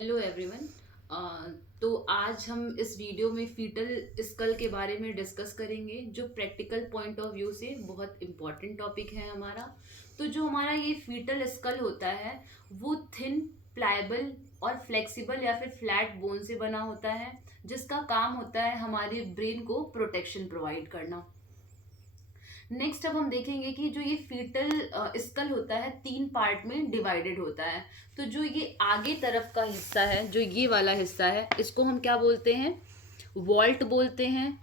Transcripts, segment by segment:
Hello everyone. तो आज हम इस वीडियो में फीटल स्कल के बारे में डिस्कस करेंगे, जो प्रैक्टिकल पॉइंट ऑफ व्यू से बहुत इम्पॉर्टेंट टॉपिक है हमारा। तो जो हमारा ये फीटल स्कल होता है वो थिन, प्लायबल और फ्लेक्सिबल या फिर फ्लैट बोन से बना होता है, जिसका काम होता है हमारे ब्रेन को प्रोटेक्शन प्रोवाइड करना। नेक्स्ट अब हम देखेंगे कि जो ये फीटल स्कल होता है तीन पार्ट में डिवाइडेड होता है। तो जो ये आगे तरफ का हिस्सा है, जो ये वाला हिस्सा है, इसको हम क्या बोलते हैं? वॉल्ट बोलते हैं।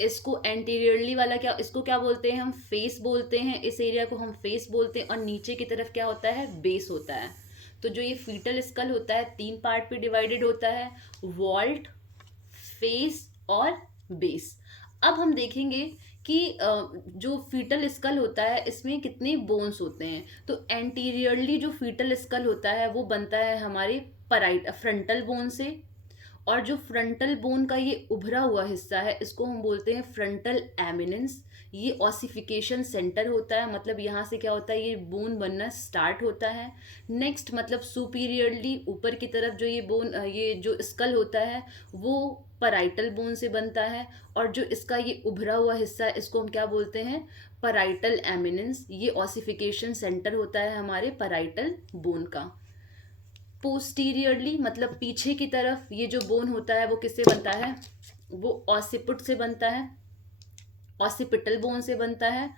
इसको एंटीरियरली वाला क्या, इसको क्या बोलते हैं? हम फेस बोलते हैं। इस एरिया को हम फेस बोलते हैं। और नीचे की तरफ क्या होता है? बेस होता है। तो जो ये फीटल स्कल होता है तीन पार्ट पे डिवाइडेड होता है, वॉल्ट, फेस और बेस। अब हम देखेंगे कि जो फीटल स्कल होता है इसमें कितने बोन्स होते हैं। तो एंटीरियरली जो फीटल स्कल होता है वो बनता है हमारे पराइट फ्रंटल बोन से। और जो फ्रंटल बोन का ये उभरा हुआ हिस्सा है इसको हम बोलते हैं फ्रंटल एमिनेंस। ये ऑसिफिकेशन सेंटर होता है, मतलब यहाँ से क्या होता है, ये बोन बनना स्टार्ट होता है। नेक्स्ट मतलब सुपीरियरली ऊपर की तरफ जो ये बोन, ये जो स्कल होता है वो पराइटल बोन से बनता है। और जो इसका ये उभरा हुआ हिस्सा है इसको हम क्या बोलते हैं? Parietal eminence. ये ऑसिफिकेशन सेंटर होता है हमारे पराइटल बोन का। पोस्टीरियरली मतलब पीछे की तरफ ये जो बोन होता है वो किससे बनता है? वो ऑसिपिट से बनता है, ऑसिपिटल बोन से बनता है।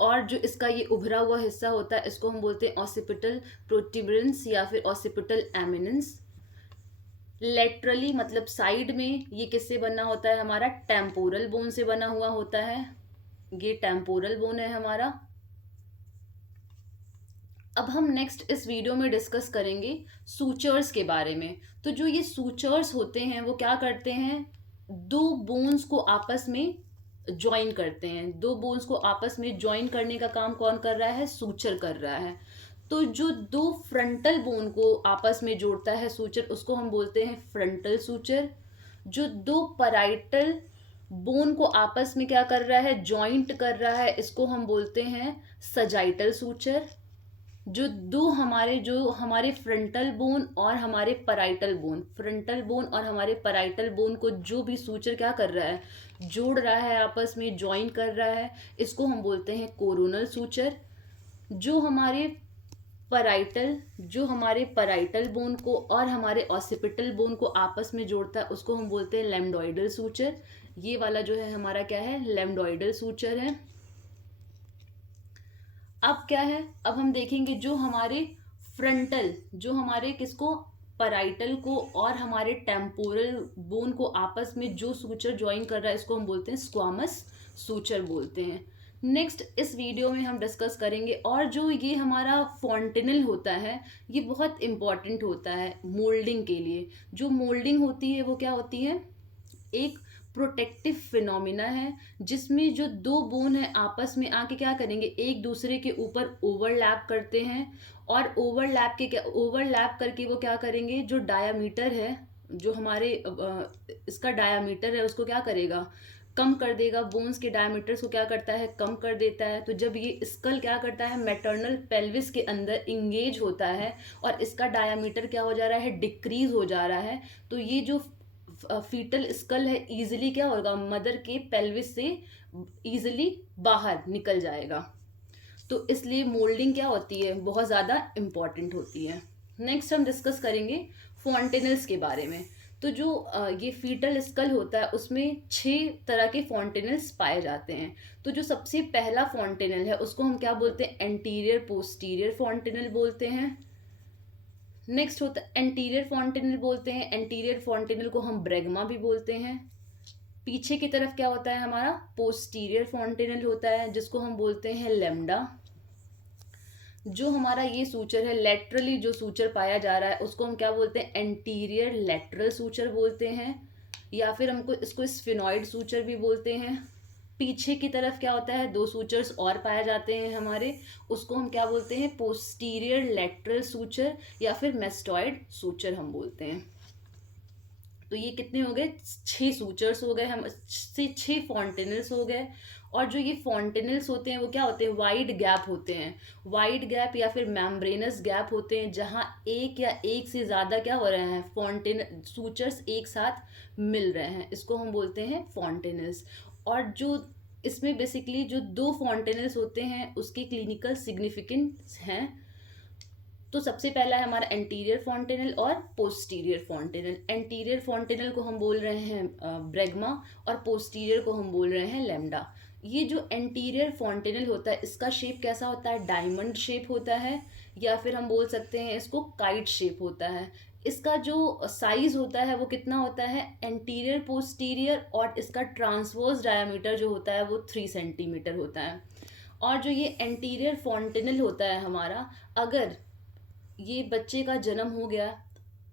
और जो इसका ये उभरा हुआ हिस्सा होता है इसको हम बोलते हैं ऑसिपिटल प्रोट्यूबरेंस या फिर ऑसिपिटल एमिनेंस। लेटरली मतलब साइड में ये किससे बना होता है? हमारा टेम्पोरल बोन से बना हुआ होता है। ये टेम्पोरल बोन है हमारा। अब हम नेक्स्ट इस वीडियो में डिस्कस करेंगे सूचर्स के बारे में। तो जो ये सूचर्स होते हैं वो क्या करते हैं? दो बोन्स को आपस में ज्वाइन करते हैं। दो बोन्स को आपस में ज्वाइन करने का काम कौन कर रहा है? सूचर कर रहा है। तो जो दो फ्रंटल बोन को आपस में जोड़ता है सूचर, उसको हम बोलते हैं फ्रंटल सूचर। जो दो पराइटल बोन को आपस में क्या कर रहा है? जॉइंट कर रहा है, इसको हम बोलते हैं सजाइटल सूचर। जो हमारे फ्रंटल बोन और हमारे पराइटल बोन, फ्रंटल बोन और हमारे पराइटल बोन को जो भी सूचर क्या कर रहा है? जोड़ रहा है, आपस में ज्वाइन कर रहा है, इसको हम बोलते हैं कोरोनल सूचर। जो हमारे पराइटल बोन को और हमारे ऑसिपिटल बोन को आपस में जोड़ता है उसको हम बोलते हैं लेम्डोइडल सूचर। ये वाला जो है हमारा क्या है? लेम्डोइडल सूचर है। अब क्या है? अब हम देखेंगे जो हमारे फ्रंटल, जो हमारे किसको, पराइटल को और हमारे टेम्पोरल बोन को आपस में जो सूचर ज्वाइन कर रहा है इसको हम बोलते हैं स्क्वामस सूचर बोलते हैं। नेक्स्ट इस वीडियो में हम डिस्कस करेंगे। और जो ये हमारा फॉन्टेनल होता है ये बहुत इंपॉर्टेंट होता है मोल्डिंग के लिए। जो मोल्डिंग होती है वो क्या होती है? एक प्रोटेक्टिव फिनोमिना है, जिसमें जो दो बोन है आपस में आके क्या करेंगे? एक दूसरे के ऊपर ओवरलैप करते हैं। और ओवरलैप करके वो क्या करेंगे? जो डायामीटर है, जो हमारे इसका डायामीटर है उसको क्या करेगा? कम कर देगा। बोन्स के डायमीटर्स को क्या करता है? कम कर देता है। तो जब ये स्कल क्या करता है? मैटरनल पेल्विस के अंदर इंगेज होता है और इसका डायमीटर क्या हो जा रहा है? डिक्रीज हो जा रहा है। तो ये जो फीटल स्कल है इजीली क्या होगा? मदर के पेल्विस से इजीली बाहर निकल जाएगा। तो इसलिए मोल्डिंग क्या होती है? बहुत ज़्यादा इम्पॉर्टेंट होती है। नेक्स्ट हम डिस्कस करेंगे फॉन्टेनल्स के बारे में। तो जो ये फीटल स्कल होता है उसमें 6 तरह के फॉन्टेनल्स पाए जाते हैं। तो जो सबसे पहला फॉन्टेनल है उसको हम क्या बोलते हैं? एंटीरियर पोस्टीरियर फॉन्टेनल बोलते हैं। नेक्स्ट होता है एंटीरियर फॉन्टेनल बोलते हैं। एंटीरियर फॉन्टेनल को हम ब्रेगमा भी बोलते हैं। पीछे की तरफ क्या होता है? हमारा पोस्टीरियर फॉन्टेनल होता है जिसको हम बोलते हैं लेमडा। जो हमारा ये सूचर है, लेटरली जो सूचर पाया जा रहा है उसको हम क्या बोलते हैं? एंटीरियर लेटरल सूचर बोलते हैं, या फिर हमको इसको स्फिनॉइड सूचर भी बोलते हैं। पीछे की तरफ क्या होता है? दो सूचर्स और पाए जाते हैं हमारे, उसको हम क्या बोलते हैं? पोस्टीरियर लेटरल सूचर या फिर मेस्टॉइड सूचर हम बोलते हैं। तो ये कितने हो गए, 6 सूचर्स हो गए, हम से 6 फॉन्टेनल्स हो गए। और जो ये फॉन्टेनल्स होते हैं वो क्या होते हैं, वाइड गैप होते हैं, वाइड गैप या फिर मेम्ब्रेनस गैप होते हैं, जहाँ एक या एक से ज़्यादा क्या हो रहे हैं, फॉन्टेन सूचर्स एक साथ मिल रहे हैं, इसको हम बोलते हैं फॉन्टेनल्स। और जो इसमें बेसिकली जो 2 फॉन्टेनल्स होते हैं उसके क्लिनिकल सिग्निफिकेंस हैं। तो सबसे पहला है हमारा एंटीरियर फॉन्टेनल और पोस्टीरियर फॉन्टेनल। एंटीरियर फॉन्टेनल को हम बोल रहे हैं ब्रेगमा, और पोस्टीरियर को हम बोल रहे हैं लैम्डा। ये जो एंटीरियर फॉन्टेनल होता है इसका शेप कैसा होता है, डायमंड शेप होता है, या फिर हम बोल सकते हैं इसको काइट शेप होता है। इसका जो साइज होता है वो कितना होता है, एंटीरियर पोस्टीरियर, और इसका ट्रांसवर्स डायमीटर जो होता है वो 3 सेंटीमीटर होता है। और जो ये एंटीरियर फॉन्टेनल होता है हमारा, अगर ये बच्चे का जन्म हो गया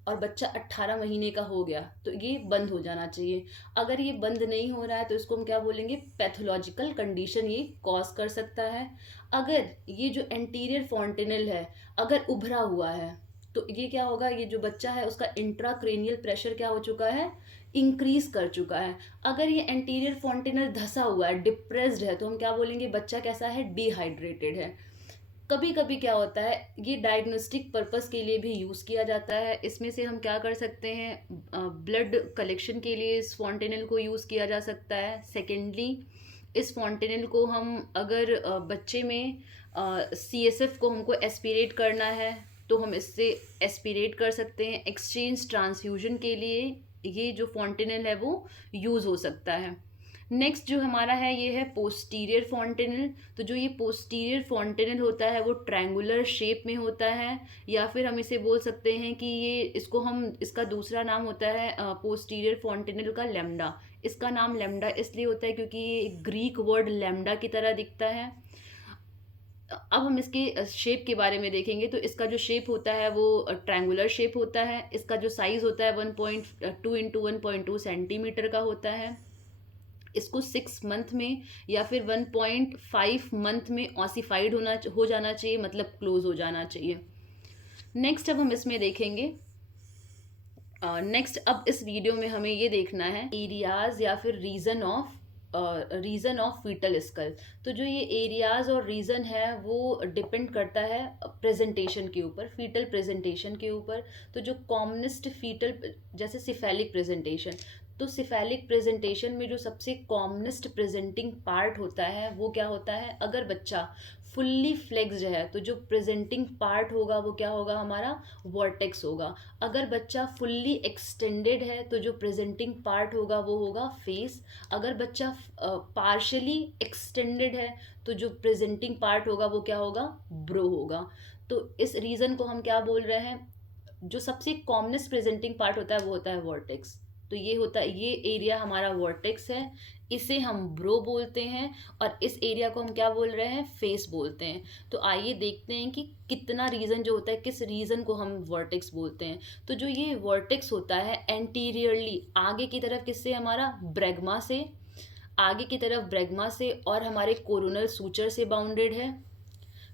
और बच्चा 18 महीने का हो गया तो ये बंद हो जाना चाहिए। अगर ये बंद नहीं हो रहा है तो इसको हम क्या बोलेंगे, पैथोलॉजिकल कंडीशन ये कॉज कर सकता है। अगर ये जो एंटीरियर फॉन्टेनल है अगर उभरा हुआ है तो ये क्या होगा, ये जो बच्चा है उसका इंट्राक्रेनियल प्रेशर क्या हो चुका है, इंक्रीज कर चुका है। अगर ये एंटीरियर फॉन्टेनल धसा हुआ है, डिप्रेस्ड है, तो हम क्या बोलेंगे, बच्चा कैसा है, डिहाइड्रेटेड है। कभी कभी क्या होता है, ये डायग्नोस्टिक पर्पस के लिए भी यूज़ किया जाता है। इसमें से हम क्या कर सकते हैं, ब्लड कलेक्शन के लिए इस फॉन्टेनल को यूज़ किया जा सकता है। सेकेंडली, इस फॉन्टेनल को हम अगर बच्चे में CSF को हमको एस्पिरेट करना है तो हम इससे एस्पिरेट कर सकते हैं। एक्सचेंज ट्रांसफ्यूजन के लिए ये जो फॉन्टेनल है वो यूज़ हो सकता है। नेक्स्ट जो हमारा है ये है पोस्टीरियर फॉन्टेनल। तो जो ये पोस्टीरियर फॉन्टेनल होता है वो ट्रायंगुलर शेप में होता है, या फिर हम इसे बोल सकते हैं कि ये इसको हम, इसका दूसरा नाम होता है पोस्टीरियर फॉन्टेनल का लैम्डा। इसका नाम लैम्डा इसलिए होता है क्योंकि ये ग्रीक वर्ड लैम्डा की तरह दिखता है। अब हम इसके शेप के बारे में देखेंगे तो इसका जो शेप होता है वो ट्रायंगुलर शेप होता है। इसका जो साइज़ होता है 1.2 इंटू 1.2 सेंटीमीटर का होता है। इसको 6 मंथ में या फिर 1.5 मंथ में ऑसिफाइड हो जाना चाहिए, मतलब क्लोज हो जाना चाहिए। नेक्स्ट अब हम इसमें देखेंगे, नेक्स्ट अब इस वीडियो में हमें ये देखना है एरियाज या फिर रीज़न ऑफ फीटल स्कल। तो जो ये एरियाज और रीज़न है वो डिपेंड करता है प्रेजेंटेशन के ऊपर, फीटल प्रेजेंटेशन के ऊपर। तो जो कॉमनेस्ट फीटल, जैसे सिफेलिक प्रेजेंटेशन, तो सिफेलिक प्रेजेंटेशन में जो सबसे कॉमनेस्ट प्रेजेंटिंग पार्ट होता है वो क्या होता है, अगर बच्चा फुल्ली फ्लेक्स्ड है तो जो प्रेजेंटिंग पार्ट होगा वो क्या होगा, हमारा वर्टेक्स होगा। अगर बच्चा फुल्ली एक्सटेंडेड है तो जो प्रेजेंटिंग पार्ट होगा वो होगा फेस। अगर बच्चा पार्शली एक्सटेंडेड है तो जो प्रेजेंटिंग पार्ट होगा वो क्या होगा, ब्रो होगा। तो इस रीज़न को हम क्या बोल रहे हैं, जो सबसे कॉमनेस्ट प्रेजेंटिंग पार्ट होता है वो होता है वर्टेक्स। तो ये होता है, ये एरिया हमारा वर्टेक्स है, इसे हम ब्रो बोलते हैं, और इस एरिया को हम क्या बोल रहे हैं, फेस बोलते हैं। तो आइए देखते हैं कि कितना रीजन जो होता है, किस रीजन को हम वर्टेक्स बोलते हैं। तो जो ये वर्टेक्स होता है एंटीरियरली आगे की तरफ किससे, हमारा ब्रैगमा से, आगे की तरफ ब्रैगमा से और हमारे कोरोनल सूचर से बाउंडेड है।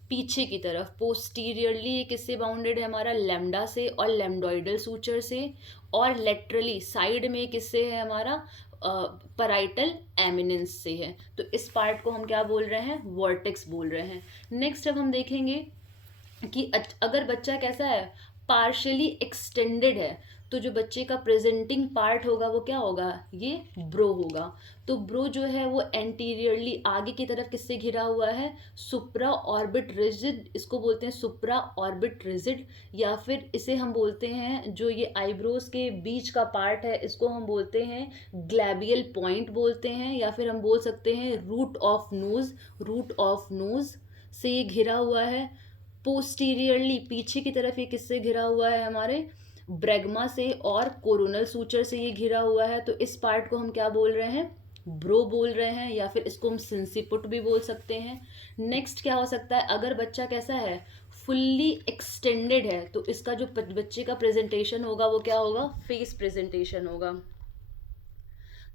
पीछे की तरफ पोस्टीरियरली ये किससे बाउंडेड है, हमारा लैम्डा से और लैम्डोइडल सूचर से। और लेटरली साइड में किससे है, हमारा पराइटल एमिनेंस से है। तो इस पार्ट को हम क्या बोल रहे हैं, वर्टेक्स बोल रहे हैं। नेक्स्ट अब हम देखेंगे कि अगर बच्चा कैसा है, पार्शली एक्सटेंडेड है, तो जो बच्चे का प्रेजेंटिंग पार्ट होगा वो क्या होगा, ये ब्रो होगा। तो ब्रो जो है वो एंटीरियरली आगे की तरफ किससे घिरा हुआ है, सुप्रा ऑर्बिट रिजिड, इसको बोलते हैं सुप्रा ऑर्बिट रिजिड। या फिर इसे हम बोलते हैं, जो ये आईब्रोज के बीच का पार्ट है इसको हम बोलते हैं ग्लैबियल पॉइंट बोलते हैं, या फिर हम बोल सकते हैं root of nose, root of nose से ये घिरा हुआ है। पोस्टीरियरली पीछे की तरफ ये किससे घिरा हुआ है, हमारे ब्रैगमा से और कोरोनल सूचर से ये घिरा हुआ है। तो इस पार्ट को हम क्या बोल रहे हैं, ब्रो बोल रहे हैं, या फिर इसको हम सिंसिपुट भी बोल सकते हैं। नेक्स्ट क्या हो सकता है, अगर बच्चा कैसा है, फुल्ली एक्सटेंडेड है, तो इसका जो बच्चे का प्रेजेंटेशन होगा वो क्या होगा, फेस प्रेजेंटेशन होगा।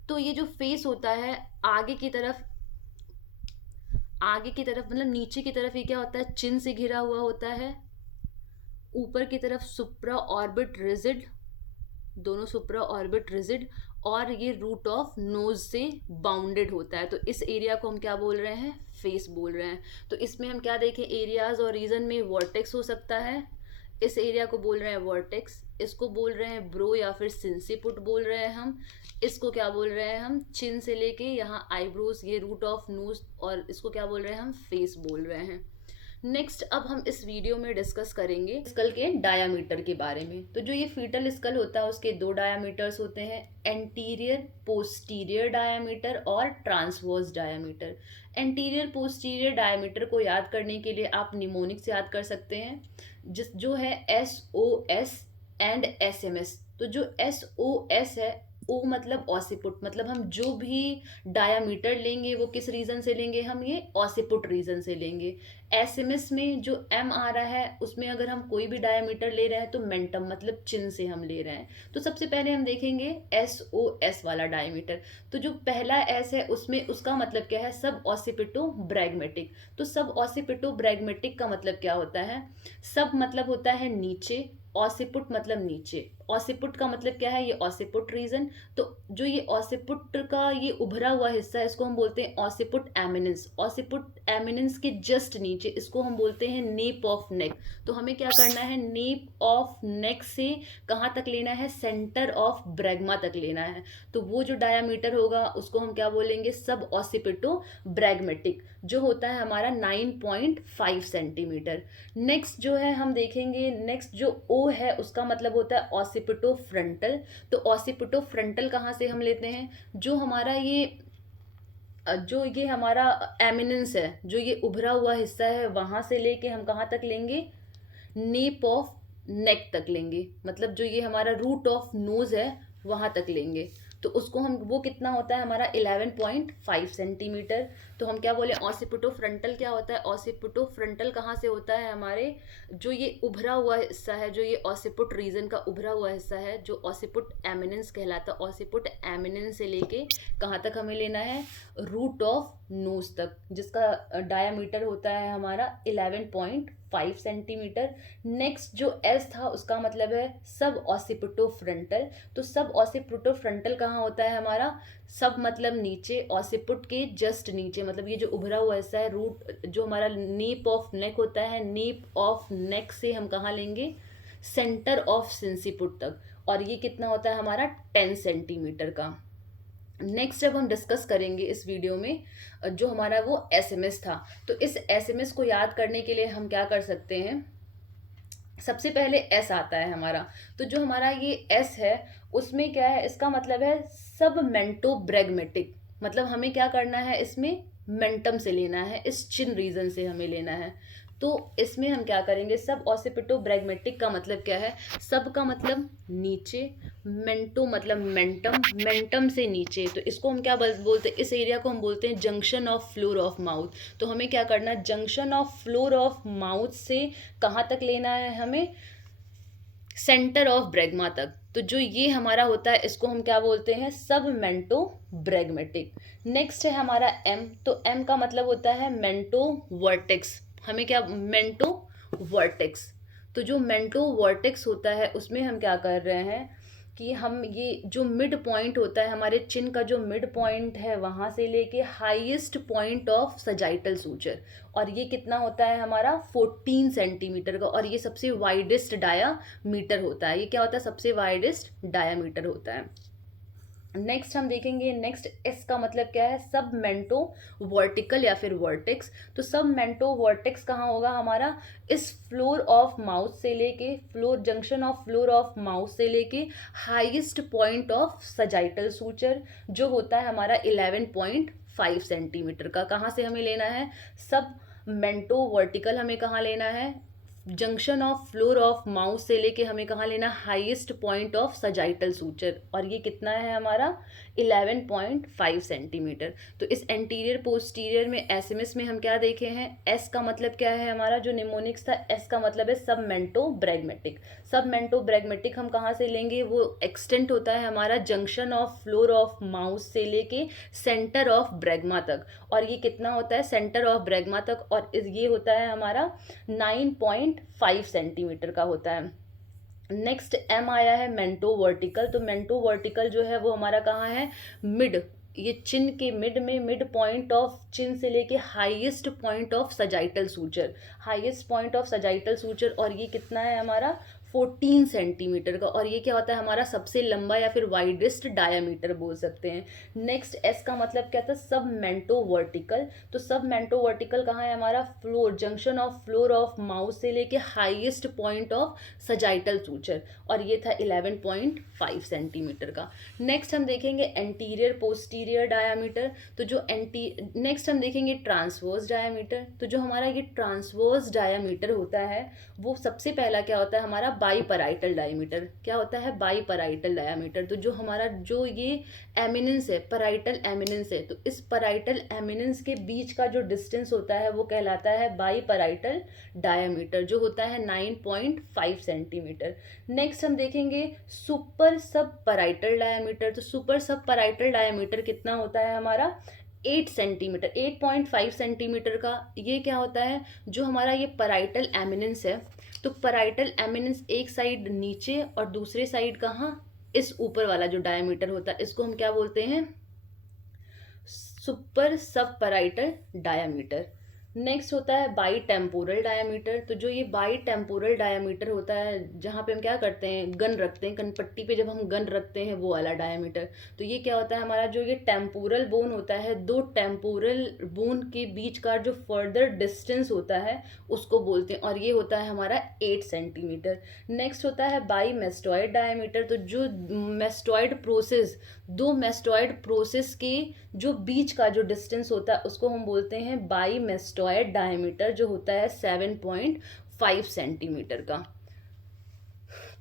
तो ये जो फेस होता है आगे की तरफ मतलब नीचे की तरफ ये क्या होता है, चिन से घिरा हुआ होता है। ऊपर की तरफ सुप्रा ऑर्बिट रिजिड, दोनों सुप्रा ऑर्बिट रिजिड, और ये रूट ऑफ नोज से बाउंडेड होता है। तो इस एरिया को हम क्या बोल रहे हैं, फेस बोल रहे हैं। तो इसमें हम क्या देखें, एरियाज और रीजन में वर्टेक्स हो सकता है, इस एरिया को बोल रहे हैं वर्टेक्स, इसको बोल रहे हैं ब्रो या फिर सिंसिपुट बोल रहे हैं हम, इसको क्या बोल रहे हैं हम, चिन से लेके यहाँ आईब्रोज, ये रूट ऑफ नोज, और इसको क्या बोल रहे हैं हम, फेस बोल रहे हैं। नेक्स्ट अब हम इस वीडियो में डिस्कस करेंगे स्कल के डायामीटर के बारे में। तो जो ये फीटल स्कल होता है उसके दो डायामीटर्स होते हैं, एंटीरियर पोस्टीरियर डायामीटर और transverse diameter. Anterior posterior diameter को याद करने के लिए आप निमोनिक से याद कर सकते हैं, जो है SOS एंड SMS। तो जो SOS है, ओ मतलब ऑसिपुट, मतलब हम जो भी डायामीटर लेंगे वो किस रीजन से लेंगे, हम ये ऑसिपुट रीजन से लेंगे। SMS में जो M आ रहा है उसमें अगर हम कोई भी डायामीटर ले रहे हैं तो मेंटम मतलब चिन से हम ले रहे हैं। तो सबसे पहले हम देखेंगे SOS वाला डायामीटर। तो जो पहला S है उसमें उसका मतलब क्या है, सब ऑसिपिटो ब्रैगमेटिक। तो सब ऑसिपिटो ब्रैगमेटिक का मतलब क्या होता है, सब मतलब होता है नीचे, ऑसिपुट मतलब नीचे। ऑसिपुट का मतलब क्या है, ये ऑसिपुट रीजन। तो जो ये ऑसिपुट का ये उभरा हुआ हिस्सा है इसको हम बोलते हैं ऑसिपुट एमिनेंस। ऑसिपुट एमिनेंस के जस्ट नीचे इसको हम बोलते हैं नेप ऑफ नेक। तो हमें क्या करना है, नेप ऑफ नेक से कहाँ तक लेना है, सेंटर ऑफ ब्रैगमा तक लेना है। तो वो जो डायामीटर होगा उसको हम क्या बोलेंगे, सब ऑसिपिटो ब्रैगमेटिक, जो होता है हमारा 9.5 सेंटीमीटर। नेक्स्ट जो है हम देखेंगे, नेक्स्ट जो O है उसका मतलब होता है ऑसिपिटो फ्रंटल। तो ऑसिपिटो फ्रंटल कहाँ से हम लेते हैं, जो हमारा ये हमारा एमिनेंस है, जो ये उभरा हुआ हिस्सा है, वहां से लेके हम कहाँ तक लेंगे, नेप ऑफ नेक तक लेंगे। मतलब जो ये हमारा रूट ऑफ नोज है वहां तक लेंगे। तो उसको हम, वो कितना होता है हमारा 11.5 सेंटीमीटर। तो हम क्या बोले, ऑसिपिटो फ्रंटल क्या होता है, ऑसिपिटो फ्रंटल कहाँ से होता है, हमारे जो ये उभरा हुआ हिस्सा है, जो ये ऑसिपुट रीजन का उभरा हुआ हिस्सा है, जो ऑसिपुट एमिनेंस कहलाता है, ऑसिपुट एमिनेंस से लेके कहाँ तक हमें लेना है, रूट ऑफ नोज तक, जिसका डायामीटर होता है हमारा 11.5 सेंटीमीटर। नेक्स्ट जो S था उसका मतलब है सब ऑसिपिटो फ्रंटल। तो सब ऑसिपिटो फ्रंटल कहाँ होता है हमारा, सब मतलब नीचे, ऑसिपुट के जस्ट नीचे, मतलब ये जो उभरा हुआ हिस्सा है, रूट जो हमारा नेप ऑफ नेक होता है, नेप ऑफ नेक से हम कहाँ लेंगे, सेंटर ऑफ सिंसिपुट तक, और ये कितना होता है हमारा 10 सेंटीमीटर का। नेक्स्ट जब हम डिस्कस करेंगे इस वीडियो में जो हमारा वो SMS था। तो इस SMS को याद करने के लिए हम क्या कर सकते हैं, सबसे पहले S आता है हमारा। तो जो हमारा ये S है उसमें क्या है, इसका मतलब है सब मेंटो ब्रैगमेटिक। मतलब हमें क्या करना है, इसमें मेंटम से लेना है, इस चिन रीजन से हमें लेना है। तो इसमें हम क्या करेंगे, सब ऑसिपिटो ब्रैगमेटिक का मतलब क्या है, सब का मतलब नीचे, मेंटो मतलब मेंटम, मेंटम से नीचे। तो इसको हम क्या बोलते हैं, इस एरिया को हम बोलते हैं junction of floor of mouth. तो हमें क्या करना है, junction of floor of mouth से कहाँ तक लेना है हमें, सेंटर ऑफ ब्रैगमा तक। तो जो ये हमारा होता है इसको हम क्या बोलते हैं, सब मेंटो ब्रैगमेटिक। नेक्स्ट है हमारा M। तो M का मतलब होता है मेंटो वर्टेक्स। हमें क्या, मेंटो वर्टेक्स। तो जो मेंटो वर्टेक्स होता है उसमें हम क्या कर रहे हैं कि हम ये जो मिड पॉइंट होता है हमारे चिन का, जो मिड पॉइंट है वहाँ से लेके highest point of sagittal suture, और ये कितना होता है हमारा 14 सेंटीमीटर का, और ये सबसे वाइडेस्ट डायामीटर होता है। ये क्या होता है, सबसे वाइडेस्ट डायामीटर होता है। नेक्स्ट हम देखेंगे, नेक्स्ट S का मतलब क्या है, सब मेंटो वर्टिकल या फिर वर्टेक्स। तो सब मेंटो वर्टेक्स कहाँ होगा हमारा, इस फ्लोर ऑफ माउथ से लेके, floor junction of floor of mouth से लेके highest point of sagittal suture, जो होता है हमारा 11.5 सेंटीमीटर का। कहाँ से हमें लेना है, सब मेंटो वर्टिकल हमें कहाँ लेना है, junction of floor of mouth से लेके हमें कहाँ लेना, highest point of sagittal suture, और ये कितना है हमारा 11.5 सेंटीमीटर। तो इस एंटीरियर पोस्टीरियर में SMS में हम क्या देखे हैं, S का मतलब क्या है हमारा, जो निमोनिक्स था, S का मतलब है सब मेंटो ब्रैगमेटिक। सब मेंटो ब्रैगमेटिक हम कहाँ से लेंगे, वो एक्सटेंट होता है हमारा junction of floor of mouth से लेके सेंटर ऑफ ब्रैगमा तक, और ये कितना होता है, सेंटर ऑफ ब्रैगमा तक, और ये होता है हमारा 9.5 सेंटीमीटर का होता है। नेक्स्ट एम आया है मेंटो वर्टिकल। तो मेंटो वर्टिकल जो है वो हमारा कहाँ है, मिड, ये चिन के मिड में, मिड पॉइंट ऑफ चिन से लेके highest point of sagittal suture, highest point of sagittal suture, और ये कितना है हमारा 14 सेंटीमीटर का, और ये क्या होता है हमारा सबसे लंबा या फिर वाइडेस्ट डायामीटर बोल सकते हैं। नेक्स्ट एस का मतलब क्या था, सब मेंटो वर्टिकल। तो सब मेंटो वर्टिकल कहाँ है हमारा, floor, junction of floor of mouth से लेके highest point of sagittal suture, और ये था 11.5 सेंटीमीटर का। नेक्स्ट हम देखेंगे एंटीरियर पोस्टीरियर डायामीटर। तो जो नेक्स्ट हम देखेंगे ट्रांसवर्स डायामीटर। तो जो हमारा ये ट्रांसवर्स डायामीटर होता है वो सबसे पहला क्या होता है हमारा बाईपैराइटल डायमीटर। क्या होता है, बाईपैराइटल डायमीटर। तो जो हमारा जो ये एमिनेंस है, पैराइटल एमिनेंस है, तो इस पैराइटल एमिनेंस के बीच का जो डिस्टेंस होता है वो कहलाता है बाईपैराइटल डायमीटर, जो होता है 9.5 सेंटीमीटर। नेक्स्ट हम देखेंगे सुपर सब पैराइटल डायमीटर। तो सुपर सब पैराइटल डायमीटर कितना होता है हमारा 8 सेंटीमीटर, 8.5 सेंटीमीटर का। ये क्या होता है, जो हमारा ये पैराइटल एमिनेंस है, तो पैराइटल एमिनेंस एक साइड नीचे और दूसरे साइड कहाँ, इस ऊपर वाला जो डायमीटर होता है इसको हम क्या बोलते हैं, सुपर सब पैराइटल डायमीटर। नेक्स्ट होता है बाई टेम्पोरल डायमीटर। तो जो ये बाई टेम्पोरल डायमीटर होता है, जहाँ पे हम क्या करते हैं, गन रखते हैं, कनपट्टी पे जब हम गन रखते हैं वो वाला डायमीटर। तो ये क्या होता है हमारा, जो ये टेम्पोरल बोन होता है, दो टेम्पोरल बोन के बीच का जो फर्दर डिस्टेंस होता है उसको बोलते हैं, और ये होता है हमारा 8 सेंटीमीटर। नेक्स्ट होता है बाई मेस्टॉइड डायमीटर। तो जो मेस्टॉइड प्रोसेस, दो मेस्टॉइड प्रोसेस के जो बीच का जो डिस्टेंस होता है उसको हम बोलते हैं बाई मेस्टॉइड डायमीटर, जो होता है 7.5 सेंटीमीटर का।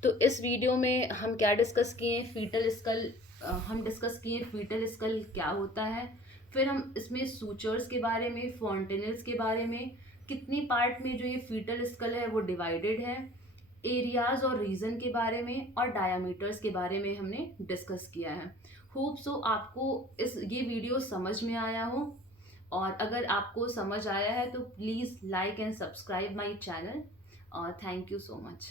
तो इस वीडियो में हम क्या डिस्कस किए, फीटल स्कल, हम डिस्कस किए फीटल स्कल क्या होता है, फिर हम इसमें सूचर्स के बारे में, फॉन्टेनल्स के बारे में, कितनी पार्ट में जो ये फीटल स्कल है वो डिवाइडेड है, एरियाज और रीजन के बारे में, और डायामीटर्स के बारे में हमने डिस्कस किया है। होप सो आपको ये वीडियो समझ में आया हो, और अगर आपको समझ आया है तो please like and subscribe my channel, और थैंक यू सो मच।